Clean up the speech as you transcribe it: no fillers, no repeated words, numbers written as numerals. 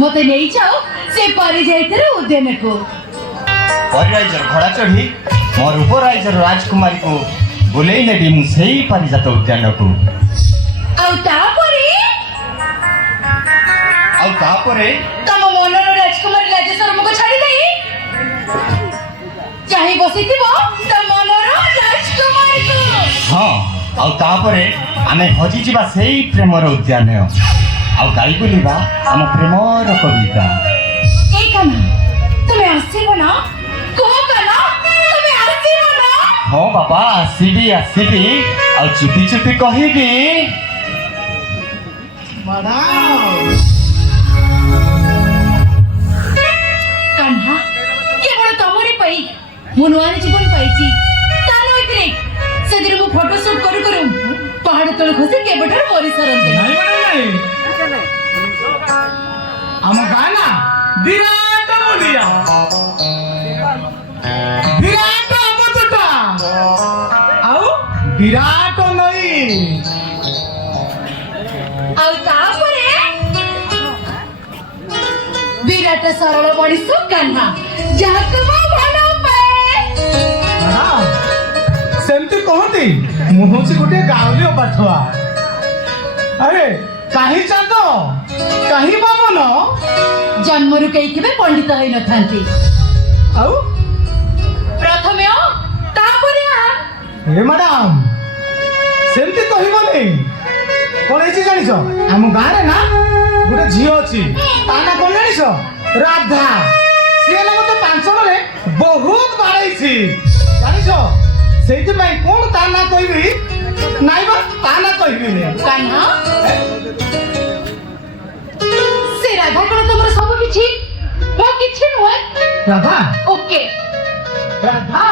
मते नहीं जाओ से परि जाइतर उद्यान को परिराइजर घोड़ा चढ़ी मोर उपराइजर राजकुमारी को बुलेई नेबी मु सेई पारिजात उद्यान को तापरे तम मनर राजकुमारी राजेश्वर मुको छाड़ी देई चाहे बसिथिबो त मनर राजकुमारी को हाँ तापरे आमे हजी जिबा सेई प्रेमर उद्यान गाई बोलिबा आम प्रेमर कविता ए काना तुमे आसीबो ना कह काना तुमे आसीबो ना हाँ बाबा आसीबी आसीबी आ चुपी चुपी कहिबी कान्हा केवल तमरी पई मु नुआनी जीवन पाइची तानो इतरे सेदिन मु फोटो शूट करू करू पहाड़ तळ खसी केबटर मरी सरंते नहीं मैडम नहीं आम गाना विराट मुंडिया विराट अमतटा आउ विराट नहीं आउ तापरे विराट सरल मଣିଷ कान्हा जाको भलो पाए सेमती कहती मु हूँ गोटे गाँवली पाठुआ अरे कहीं चांद कहीं बामन जन्मरु केइकिबे पंडित होई नथांती आउ प्रथमे तापरे हे मैडम सेमती कहबनी कौन है जानिछ आम गाँव रे ना गोटे झी अच्छी ता ना कौन जानिछ राधा सी ना मत पांचन रे बहुत बाड़ाई जानिछ सेठी भाई कौन ता ना कहबी नाई बा ता ना कहबी ने कान्हा से राधा कोन तमर सब किछि मो किछि नय राधा ओके राधा